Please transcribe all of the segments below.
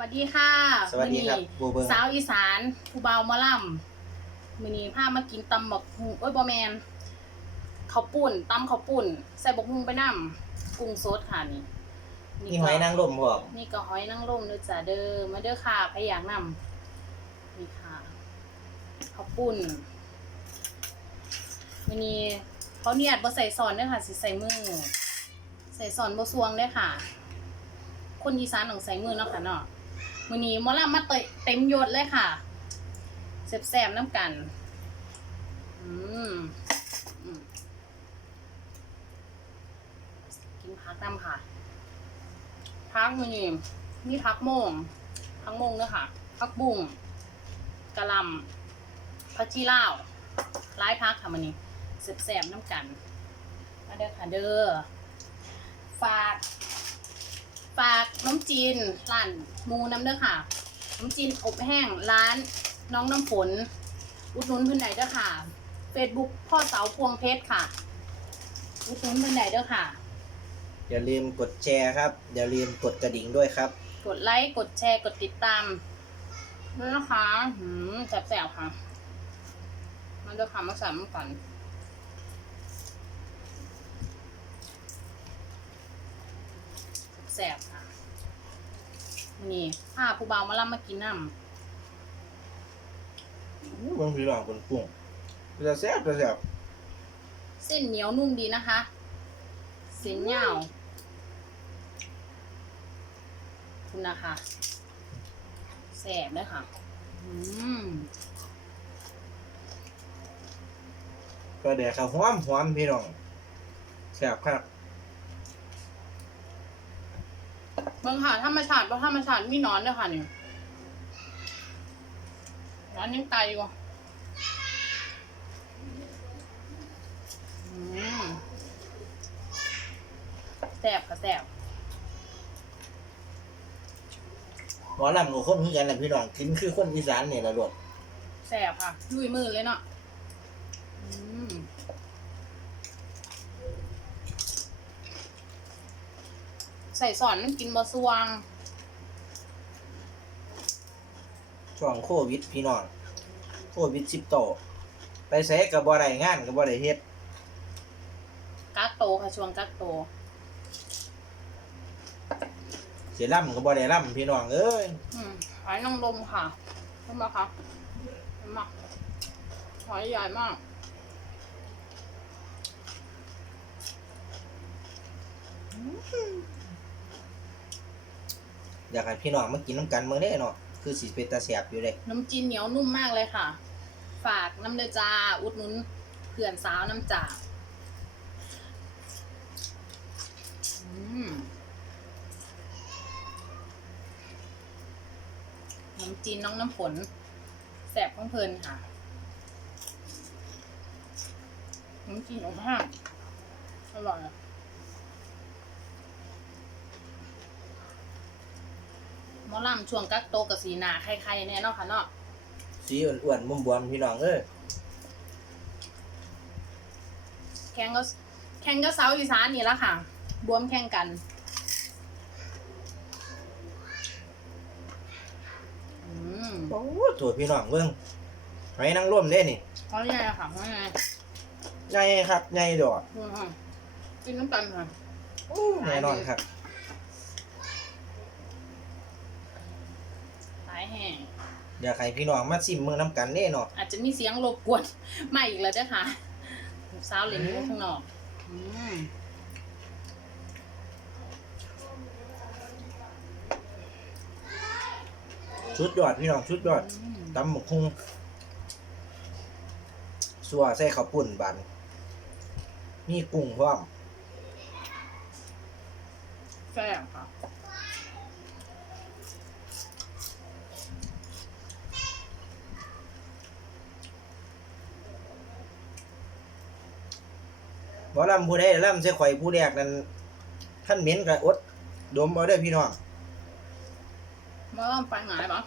วัสดีค่ะสวัสดีครับมื้อนี้บัวเบิงสาวอีสานผู้เบาวหมะล่ำมือนี้พามากินตำบักหุ่งเอ้ยบอแมนข้าวปุ่นตำข้าวปุ่นใส่บักหุ่งไปน้ำกุ้งสดค่ะนี่นี่หอยนางรมพร้อมนี่ก็หอยนางรมเด้อจ้าเด้อมาเด้อค่ะพะอยากนำนี่ค่ะข้าวปุ่นมือนี้เขาเนี่ยบ่ใส่ซอนเด้อค่ะสิใส่มือ ใส่ซอนบ่ซวงเด้อค่ะ คนอีสานต้องใส่มือเนาะค่ะเนาะ มือนี้มอลำมาเตะเต็มยศเลยค่ะแสบๆน้ำกัน อืมกินพักน้ำค่ะ พักมือนี้นี่พักโมง พักโมงเนอะค่ะ พักบุ้งกะลำพักจีล่าวร้ายพักค่ะมือนี้แสบๆน้ำกันมาเด้อค่ะเด้อฝาก ฝากน้ำจีนร้านหมูน้ำเด้อค่ะน้ำจีนอบแห้งร้านน้องน้ำฝน อุดหนุนเพื่อนใดเด้อค่ะ Facebook พ่อเสาพวงเพชรค่ะ อุดหนุนเพื่อนใดเด้อค่ะ อย่าลืมกดแชร์ครับ อย่าลืมกดกระดิ่งด้วยครับ กดไลค์กดแชร์กดติดตามด้วยนะคะหืมแสบๆค่ะมาเด้อค่ะมาสามกัน แสบๆค่ะนี่ผ้าผู้เบาวมาล่ำมากินน้ำเบิ่งพี่น้องคนปรุงจะแซ่บจะแซ่บเส้นเหนียวนุ่มดีนะคะ เส้นยาวคุณนะคะแสบเลยค่ะ อืมก็เดี๋ยวข้าวหอมหอมพี่น้องแซ่บครับ เบิ่งค่ะธรรมชาติเพราะธรรมชาติมีหนอนด้วยค่ะนี่หนอนยังตายอยู่อืมแสบค่ะแสบหมอลำกับคนคือกันแหละพี่น้องกินคือคนอีสานนี่แหละรวดแสบค่ะลุยมือเลยเนาะอืม ใส่สอนมันกินบะสวงช่วงโควิดพี่น้องโควิดสิบโตไปใส่กับบ่ได้งานกับบ่ได้เฮ็ดกักโตค่ะช่วงกักโตเสียล่ำกับบ่ได้ล่ำพี่น้องเอ้ยอืมหอยนางรมค่ะเห็นไหมคะเห็นไหมหอยใหญ่มากอ อยากให้พี่น้องมากินน้ำกันเมื่อได้เนาะคือสิเป็นตาแซ่บอยู่เลยน้ำจีนเหนียวนุ่มมากเลยค่ะ ฝากน้ำเดอจาอุดหนุนเพื่อนสาวน้ำจ่าอืมน้ำจีนน้องน้ำฝนแสบของเพลินค่ะน้ำจีนอบห้างอร่อยอะหมอ ลำช่วงกักโตวกับสีหนาใครๆแน่เนาะค่ะเนาะสีอ้วนๆบวมๆพี่น้องเอ้ยแข่งก็แข่งก็เสาอีสานนี่ละค่ะ บวมแข่งกันอืมโอ้โถพี่น้องเบิ่งหอยนางรมเด้นี่เพราะยังไงค่ะเพราะยังไงใหญ่ครับใหญ่ดอกอืมค่ะกินน้ำกันค่ะโอ้แน่นอนครับ สายแห้ง อยากให้พี่น้องมาซิมมือน้ำกันเด้เนาะอาจจะมีเสียงรบกวนมาอีกแล้วเด้อค่ะสาวเหล่นอยู่ข้างนอกอืมชุดยอดพี่น้องชุดยอดอืมตำหมกคุงสัวใส่ข้าวปุ้นบันมีกุ้งพร้อมแซ่บค่ะ บ่ลำผู้ใดลำใส่ข่อยผู้แรกนั้นท่านเหม็นก็อดดมเอาเด้อพี่น้องมาลองไปหงายปะ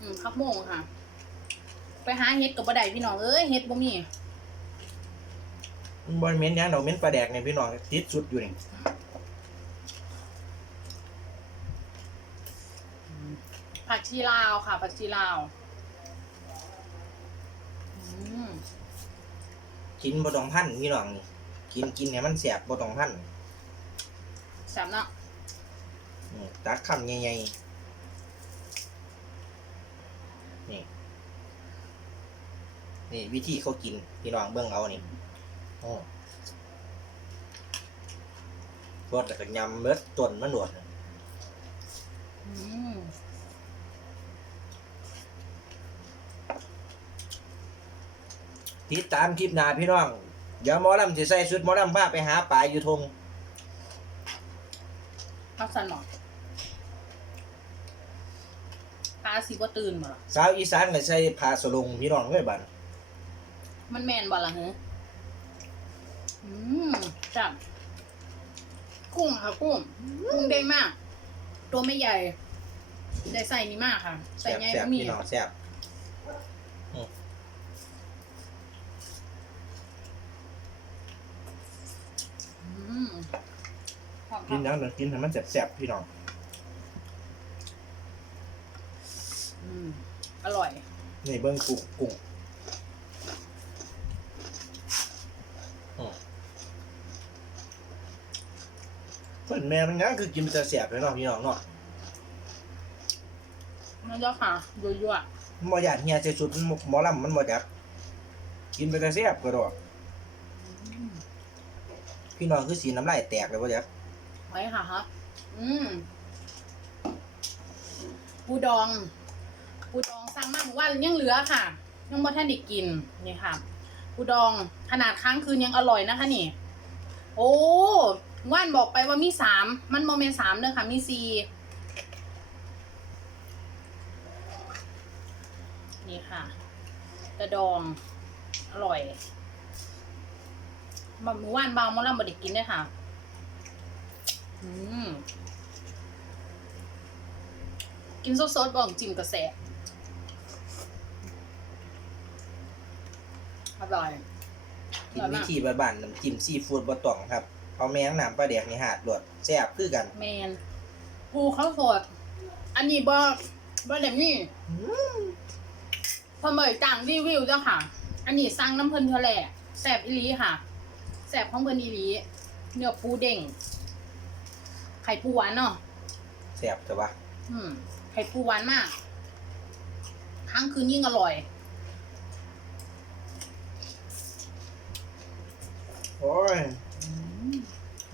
อืมครับโมงค่ะ ไปหาเฮ็ดกับบ่ได้พี่น้องเอ้ยเฮ็ดบ่มีมันบ่เหม็นหยังดอกเหม็นปลาแดกนี่พี่น้องติดสุดอยู่นี่ผักชีลาวค่ะผักชีลาวอืม กินบ่ต้องพันพี่น้องนี่กินกินให้มันแสบบ่ต้องพันแซ่บเนาะอืมตักคำใหญ่ๆนี่นี่วิธีเขากินพี่น้องเบิ่งเอานี่โอ้รสแล้วก็ยำเบิดต้นมันโดดอืม ติดตามคลิปหน้าพี่น้อง เดี๋ยวหมอลำสิใส่ชุดหมอลำพาไปหาปลาอยู่ทงพักสันหน่อยปลาสีบ่ตื่นบ่ล่ะสาวอีสานก็ใส่ผ้าสลงพี่น้องเอ้ยบัดมันแมนบ่ล่ะฮะอืมจับกุ้งค่ะกุ้งกุ้งได้มาก ตัวไม่ใหญ่ ได้ใส่นี่มากค่ะ ใส่แซ่บใหญ่แซ่บก็มีพี่น้องแซ่บ อืมหอม กินค่ะยังเดี๋ยวกินให้มันแซ่บๆพี่น้องอืมอร่อย นี่เบิ่งกุ้งกุ้งอืมเพิ่นแม่มันยังคือกินแต่แซ่บเลยเนาะพี่น้องเนาะนั่นเจ้าค่ะยั่วบ่อยากเฮียใส่ชุดหมอลำมันบ่จักกินไปแต่แซ่บก็ดอกๆอืม พี่น้องคือสีน้ำลายแตกเลยบ่จัก ไว้ค่ะครับ อืมปูดอง ปูดองสั่งมาเมื่านยังเหลือค่ะ ยังบ่ท่านได้กินนี่ค่ะปูดองขนาดค้างคืนยังอร่อยนะคะนี่ โอ้ว่านบอกไปว่ามีสามมันโมเมนสามเด้อค่ะ มีสี่นี่ค่ะ กระดอง อร่อยบะหมูว่านเบามอลำบไดิกินได้ค่ะ กินสดๆบอกจิ้มกระแสอร่อยกินวิธีบ้านๆน้ำจิ้มซีฟู้ดบ่ต้องครับเอาแมงน้ำปลาแดกนี่หาดรวดแซ่บคือกัน แมนปูข้าวสดอันนี้บอบอแบบนี้พอเมยต่างรีวิวเจ้าค่ะ อันนี้สั่งน้ำเพลินเทะแหละแสบอีหลีค่ะแสบของเพลินอีหลีเนื้อปูเด้ง ไข่ปูหวานเนาะแซ่บแต่ว่าอืม ไข่ปูหวานมากค้างคืนยิ่งอร่อย โอ้ย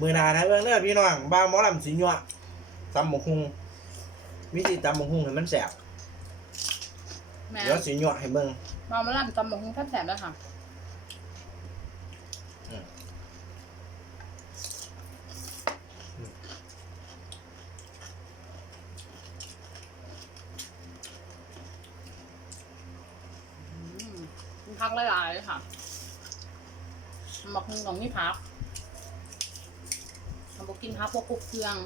มือหนานะเบิ่งเด้อพี่น้องบ้าวหมอลำสิญัวตำบักหุ่งวิธีตำบักหุ่งให้มันแซ่บแม่เดี๋ยวสิญัวให้เบิ่งมามาลั่นตำหมกหุ้งแซ่บๆแล้วค่ะ อืม อืมมีพักหลายๆเลยค่ะหมักหุ้งของนี่พักเราบอกกิ นพักพวกกุ๊กเครื่อง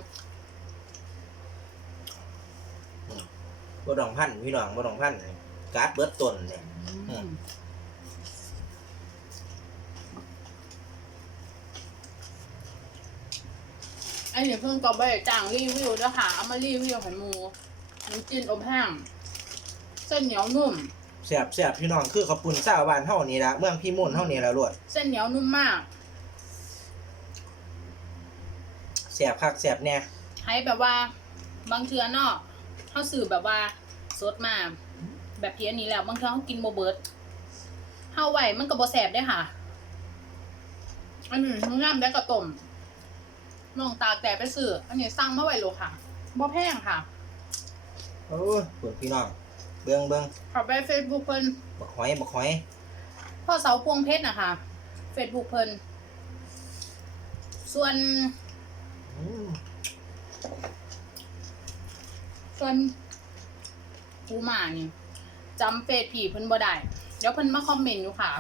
บ่ต้องพันพี่น้องบ่ต้องพันการ์ดเบิดต้นเนี่ย อืม ไอ้เนี่ยเพิ่งก็ไปจ้างรีวิวด้วยค่ะเอามารีวิวให้หมูน้ำจิ้มอบแห้งเส้นเหนียวนุ่มแซ่บแซ่บพี่น้องคือข้าวปุ้นชาวบ้านเฮานี่ล่ะเมืองพี่มุ่นเฮานี่ล่ะรวด เส้นเหนียวนุ่มมาก แซ่บคักแซ่บแน่ให้แบบว่าบางเทือเนาะเขาสื่อแบบว่าสดมาแบบที่อันนี้แล้วบางเทือเขากินโมเบิร์ตเฮาไหวมันก็บ่แสบได้อค่ะ อันนี้ทั้งงามได้กระต้มน้องตากแต่ไปซื้ออันนี้สั่งมาไว้โลค่ะบ่แพงค่ะโอ้ยเบิ่งพี่น้องเบิ่งเบิ่งเขอไปเฟซบุ๊กเพิ่นบักหอยบักหอยพ่อเสาพวงเพชรนะคะเฟซบุ๊กเพิ่นส่วนอืม ส่วนปูหมานี่จำเฟซผีเพิ่นบ่ได้เดี๋ยวเพิ่นมาคอมเมนต์อยู่ค่ะ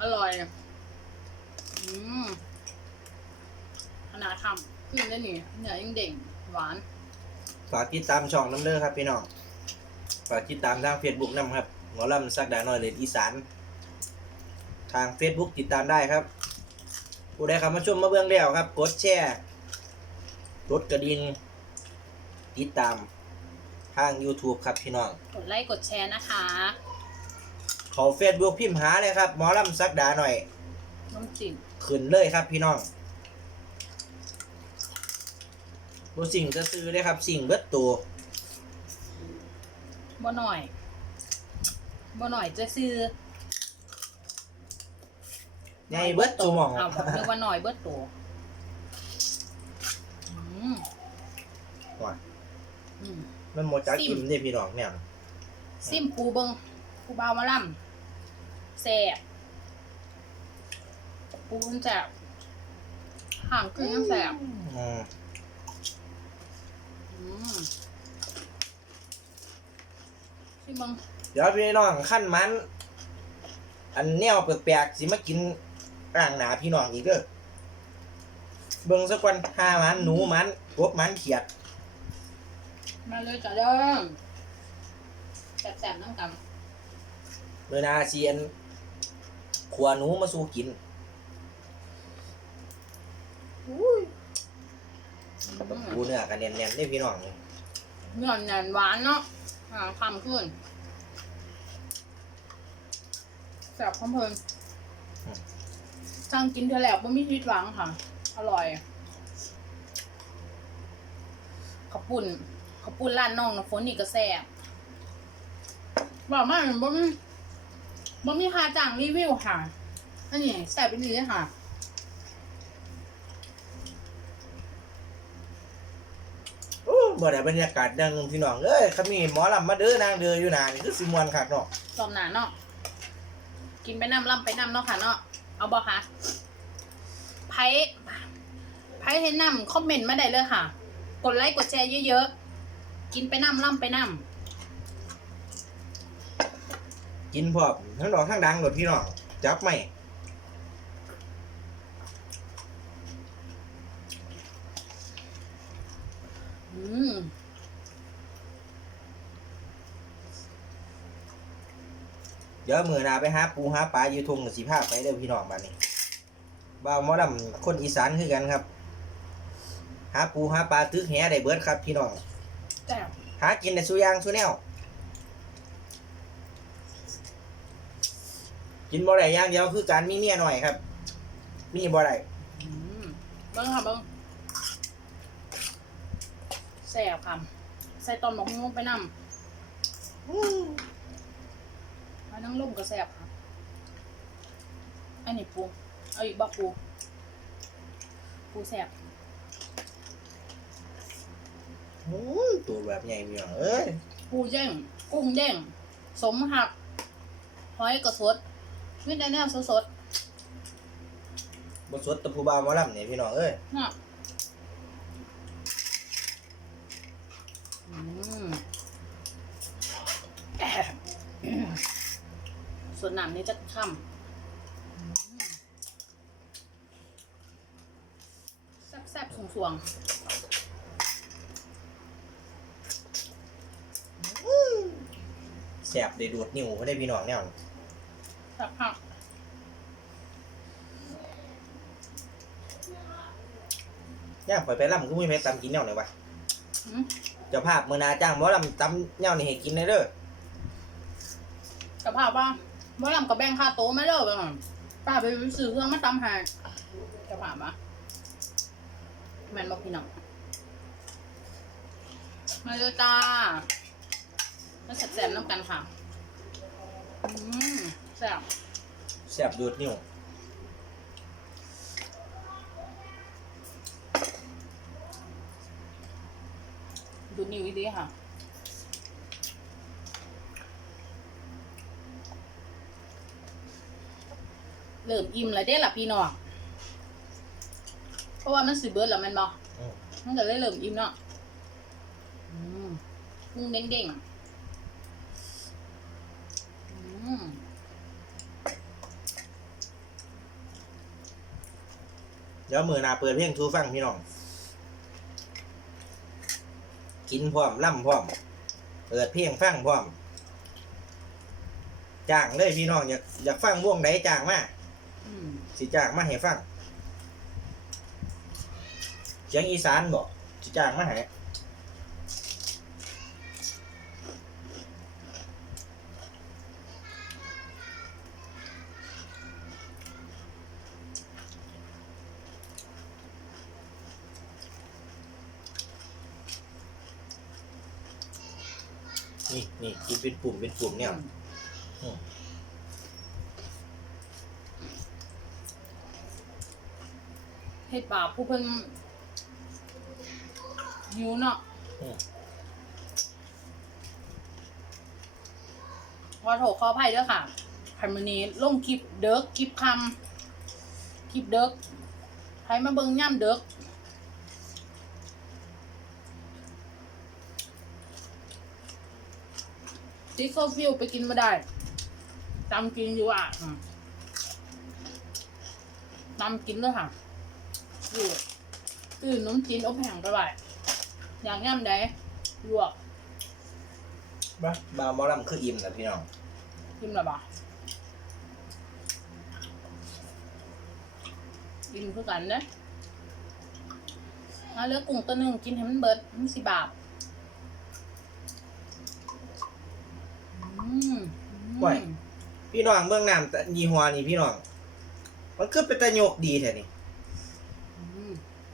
อร่อยอืมขนาดทำขึ้นได้นี่เนื้อยังเด่งหวาน ฝากติดตามช่องน้ำเด้อครับพี่น้อง ฝากติดตามทาง Facebook นำครับหมอลำสักดาน้อยเลดอีสาน ทาง Facebook ติดตามได้ครับ ผู้ใดเข้ามาชมมาเบื้องแล้วครับ กดแชร์กดกระดิ่งติดตามทาง YouTube ครับพี่น้อง กดไลค์กดแชร์นะคะ เขา Facebook พิมพ์หาเลยครับหมอลำสักดาหน่อย น้ำจิ้มขึ้นเลยครับพี่น้องบสิ่งจะซื้อเลยครับ สิ่งเบิดตัวบ่หน่อยบ่หน่อยจะซื้อ ใหญ่เบิดตัวหมองเอาบอกเรียกว่าหน่อยเบิดตัวอืมว่าอืม มันโมจักซิมอิ่มเนี่ยพี่น้องเนี่ยซิมปูเบิงปูเบามาล่ำแซ่บปูมันแซ่บห่างขึ้นยังแซ่บอืมอืมซิมเบิงเดี๋ยวพี่น้องขั้นมัน อันแนวแปลกๆสิมากิน ร่างหนาพี่น้องอีกเด้อเบิ่งสักวันห้ามันหนูมันกบมันเขียด มาเลยจ้ะเด้อแซ่บๆน้ำกันเมื่อหนาเซียนขัวหนูมาสู้กินอุ้ยกับปูเนื้อกันแน่นๆนี่พี่น้องนี่เนื้อแน่นหวานเนาะอ่าคำขึ้นแซ่บคำเพลิน สั่งกินเธอแล้วไม่มีผิดหวังค่ะ อร่อยข้าวปุ่นข้าวปุ่นร้านน้องนะฝนนี่ก็แซ่บบอกมากบ่มีบ่มีค่าจ้างรีวิวค่ะอันนี้แซ่บไปดีเลยค่ะโอ้บ่ได้บรรยากาศดังพี่น้องเอ้ยเขามีหมอลำมาเด้อนางเด้ออยู่หนานี่คือสิมวนคักเนาะรอบหนาเนาะกินไปน้ำล่ำไปน้ำเนาะค่ะเนาะ เอาบ่คะไพ่ไพ่ให้น้ำคอมเมนต์มาได้เลยค่ะ กดไลค์กดแชร์เยอะๆ กินไปน้ำล่ำไปน้กินพร้อมทั้งดอกทั้งดังโดดพี่น้องจับไหมำอืม เดี๋ยวมื้อหน้าไปหาปูหาปลาอยู่ทุ่งสิพาไปเด้อพี่น้องบัดนี้บ่าวหมอลำคนอีสานคือกันครับ หาปูหาปลาตึกแหได้เบิดครับ พี่น้องแต่หากินได้สุอย่างสุแนวกินบ่ได้อย่างเดียวคือการมีเมียหน่อยครับ มีบ่ได้อืมเบิ้งค่ะเบิ้งแซ่บค่ะใส่ตอนหมกมุ้งไปน้ำ มานั่งล่มก็แซ่บค่ะอันนี้ปูเอาอีกบักปูปูแซ่บอืมตัวแบบใหญ่พี่น้องเอ้ยปูเด้งกุ้งเด้งสมหักหอยกระสดมิได้แนวสดบ่สดแตะผู้บ่าวหมอลำนี่พี่น้องเอ้ยๆน่ะอืมแอะส่ วนน้ำนี้จะค่ำอืมแซ่บๆสวงแสบได้ดูดนิ้วเขาได้พี่น้องแนวนี้ๆแซ่บผักย่างไปไปล่ำก็ไม่แพ้ตำกินแนวไหนวะอืมเจ้าภาพมือหนาจ้างหมอลำตำแนวนี่ให้กินได้เด้อกะเพรา ป่ะบ่ลำกับแบงค่าโต๊ะไหม่เลิกอะป้าไปซื้อเครื่องมาตำใหายกะเพราป่ะแมนบอกพี่น้องมาเลยจ้ามาแซ่บๆน้ำกันค่ะ อืมแซ่บแสบดูดนิ้วดูนิ้วดีๆค่ะ เริ่มอิ่มแล้วเด้ล่ะพี่น้อง เพราะว่ามันสิเบิร์ดแล้วแมันบอกอืม มันก็เลยเริ่มอิ่มเนาะอืมกุ้งเด้งๆอืมเดี๋ยวมือหนาเปิดเพลงทูฟังพี่น้อง กินพร้อมล่ำพร้อม เปิดเพลงฟังพร้อมจ้างเลยพี่น้องอยากอยากฟังวงใดจ้างมาอืม สิจากมาให้ฟังเสียงอีสานบอกสิจากมาให้นี่นี่กินเป็นปุ่มเป็นปุ่มเนี่ย เฮ็ดบาปผู้เพิ่นหิวเนาะอืมขอโทษขออภัยเด้อค่ะคันมื้อนี้ลงคลิปเด็กคลิปคำคลิปเด็กใครมาเบิ่งย่ำเด็กติดโซฟิลไปกินมาได้ตามกินอยู่อะอืมตามกินเลยค่ะ อยู่ตื่นน้ำจีนอบแห้งก็ได้อย่างย่ำใดลวกบ้าบาวหมอลำคืออิ่มนะพี่น้องกินหรอปะกินคือกันเด้เอาเหลือกุ้งตัวหนึ่งกินให้มันเบิดมันสิบาทอืมอืมพี่น้องเมืองน้ำแต่ยี่ห้อนี่พี่น้อง มันคือเป็นตะโยกดีแท้นี่อืม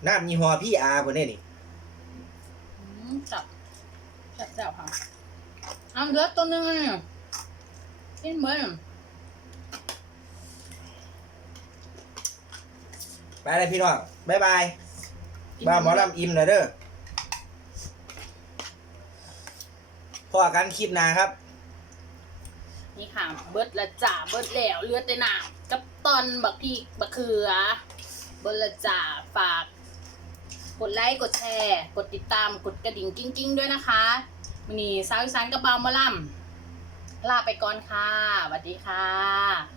น้ำยี่ห้อพี่อาเพิ่นนี่นี่อืมจับจับจับค่ะเอาเหลือตัวหนึ่งอะกินเบิดไปเลยพี่น้องบ๊ายบายกินบ้าวหมอลำอิ่มแล้วเด้อพอกันคลิปหน้าครับ นี่ค่ะ เบิดละจ่าเบิดแล้วเหลือแต่น้ำกับตอนบักพริกบักเขือ เบิดละจ่าฝาก กดไลค์ กดแชร์ กดติดตาม กดกระดิ่งกิ้งๆด้วยนะคะวันนี้สาวอีสานกับบามาล่ำลาไปก่อนค่ะสวัสดีค่ะ